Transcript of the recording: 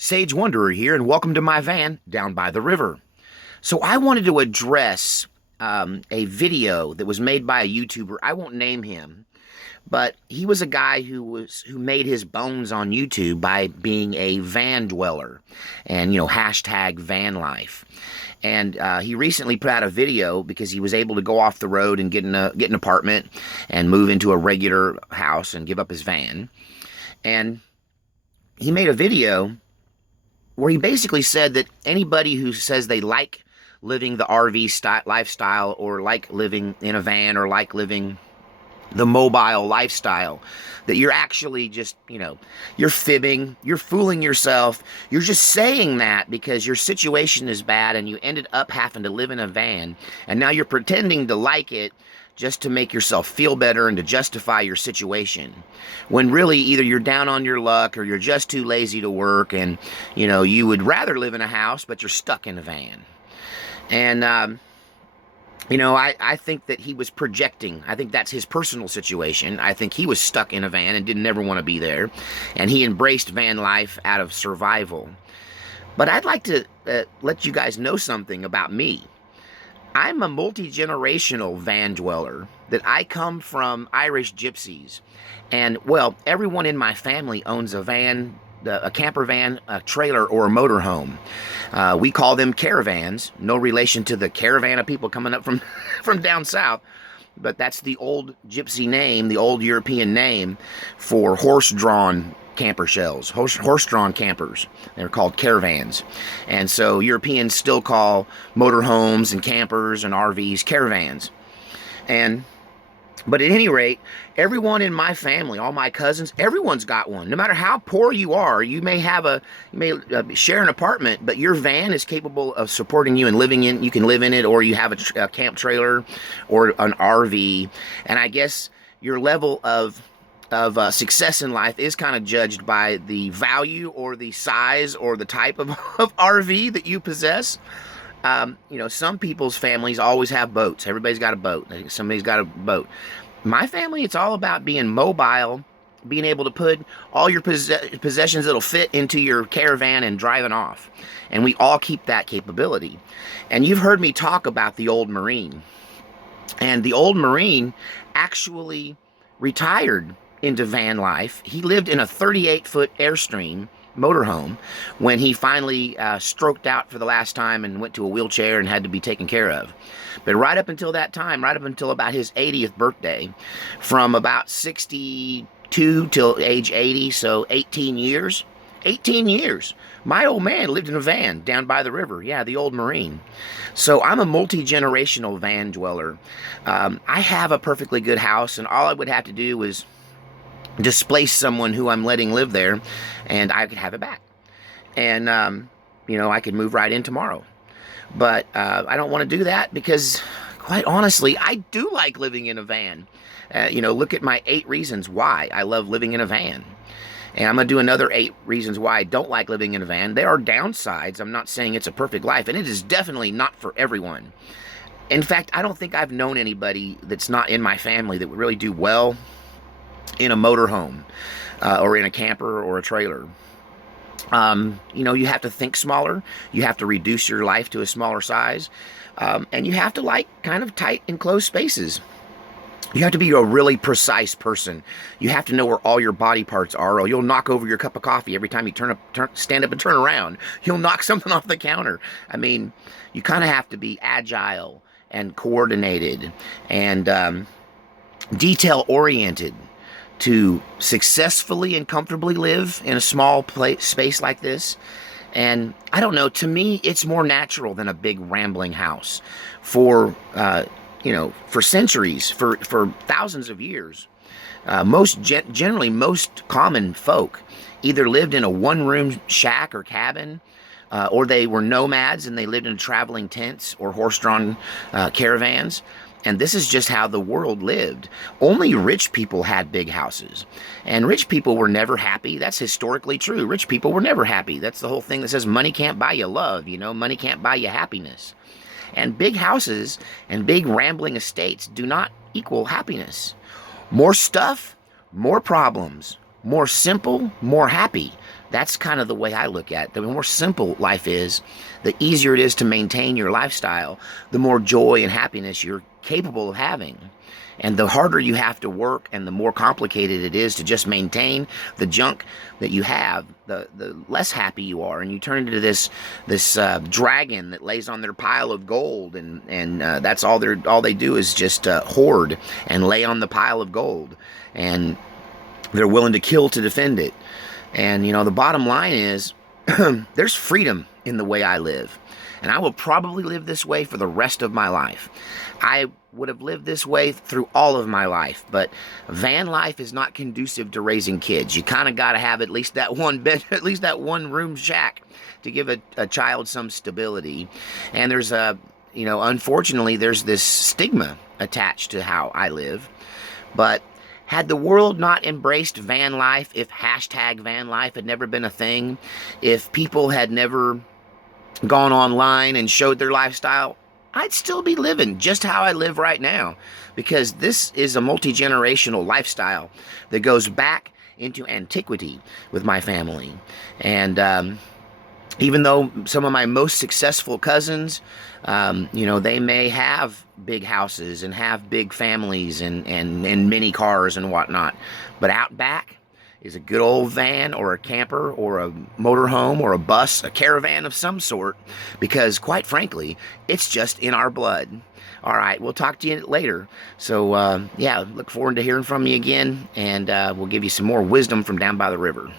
Sage Wanderer here, and welcome to my van down by the river. So I wanted to address a video that was made by a YouTuber. I won't name him, but he was a guy who made his bones on YouTube by being a van dweller, and hashtag van life. And he recently put out a video because he was able to go off the road and get an apartment and move into a regular house and give up his van. And he made a video where he basically said that anybody who says they like living the RV lifestyle, or like living in a van, or like living the mobile lifestyle, that you're actually just, you're fibbing, you're fooling yourself, you're just saying that because your situation is bad and you ended up having to live in a van, and now you're pretending to like it just to make yourself feel better and to justify your situation, when really either you're down on your luck or you're just too lazy to work, and you would rather live in a house but you're stuck in a van. And I think that he was projecting. I think that's his personal situation. I think he was stuck in a van and didn't ever want to be there, and he embraced van life out of survival. But I'd like to let you guys know something about me. I'm a multi-generational van dweller, that I come from Irish gypsies. And, well, everyone in my family owns a van, a camper van, a trailer, or a motorhome. We call them caravans. No relation to the caravan of people coming up from, from down south. But that's the old gypsy name, the old European name for horse-drawn camper shells, horse-drawn campers. They're called caravans. And so Europeans still call motorhomes and campers and RVs caravans. But at any rate, everyone in my family, all my cousins, everyone's got one. No matter how poor you are, you may share an apartment, but your van is capable of supporting you and living in. You can live in it, or you have a camp trailer or an RV. And I guess your level of success in life is kind of judged by the value or the size or the type of RV that you possess. Some people's families always have boats. Everybody's got a boat. Somebody's got a boat. My family, it's all about being mobile, being able to put all your possessions that'll fit into your caravan and driving off. And we all keep that capability. And you've heard me talk about the old Marine. And the old Marine actually retired into van life. He lived in a 38-foot Airstream motorhome when he finally stroked out for the last time and went to a wheelchair and had to be taken care of. But right up until that time, right up until about his 80th birthday, from about 62 till age 80, so 18 years, my old man lived in a van down by the river. Yeah, the old Marine. So I'm a multi-generational van dweller. I have a perfectly good house, and all I would have to do was displace someone who I'm letting live there, and I could have it back. And, I could move right in tomorrow. But I don't want to do that because, quite honestly, I do like living in a van. Look at my 8 reasons why I love living in a van. And I'm going to do another 8 reasons why I don't like living in a van. There are downsides. I'm not saying it's a perfect life, and it is definitely not for everyone. In fact, I don't think I've known anybody that's not in my family that would really do well in a motorhome or in a camper or a trailer. You have to think smaller. You have to reduce your life to a smaller size. And you have to like kind of tight and close spaces. You have to be a really precise person. You have to know where all your body parts are, or you'll knock over your cup of coffee every time you stand up and turn around. You'll knock something off the counter. I mean, you kind of have to be agile and coordinated and detail-oriented to successfully and comfortably live in a small space like this. And I don't know, to me, it's more natural than a big rambling house. For centuries, for thousands of years, generally most common folk either lived in a one-room shack or cabin, or they were nomads and they lived in traveling tents or horse-drawn caravans. And this is just how the world lived. Only rich people had big houses. And rich people were never happy. That's historically true. Rich people were never happy. That's the whole thing that says money can't buy you love. Money can't buy you happiness. And big houses and big rambling estates do not equal happiness. More stuff, more problems. More simple, more happy. That's kind of the way I look at it. The more simple life is, the easier it is to maintain your lifestyle, the more joy and happiness you're capable of having. And the harder you have to work and the more complicated it is to just maintain the junk that you have, the less happy you are. And you turn into this dragon that lays on their pile of gold, and that's all they do is just hoard and lay on the pile of gold. And they're willing to kill to defend it. And, the bottom line is there's freedom in the way I live. And I will probably live this way for the rest of my life. I would have lived this way through all of my life, but van life is not conducive to raising kids. You kind of got to have at least that one bed, at least that one room shack to give a child some stability. And there's unfortunately, there's this stigma attached to how I live. But had the world not embraced van life, if hashtag van life had never been a thing, if people had never gone online and showed their lifestyle, I'd still be living just how I live right now, because this is a multi-generational lifestyle that goes back into antiquity with my family. And even though some of my most successful cousins, they may have big houses and have big families and many cars and whatnot, but out back is a good old van or a camper or a motorhome or a bus, a caravan of some sort, because quite frankly, it's just in our blood. All right, we'll talk to you later. So, look forward to hearing from you again, and we'll give you some more wisdom from down by the river.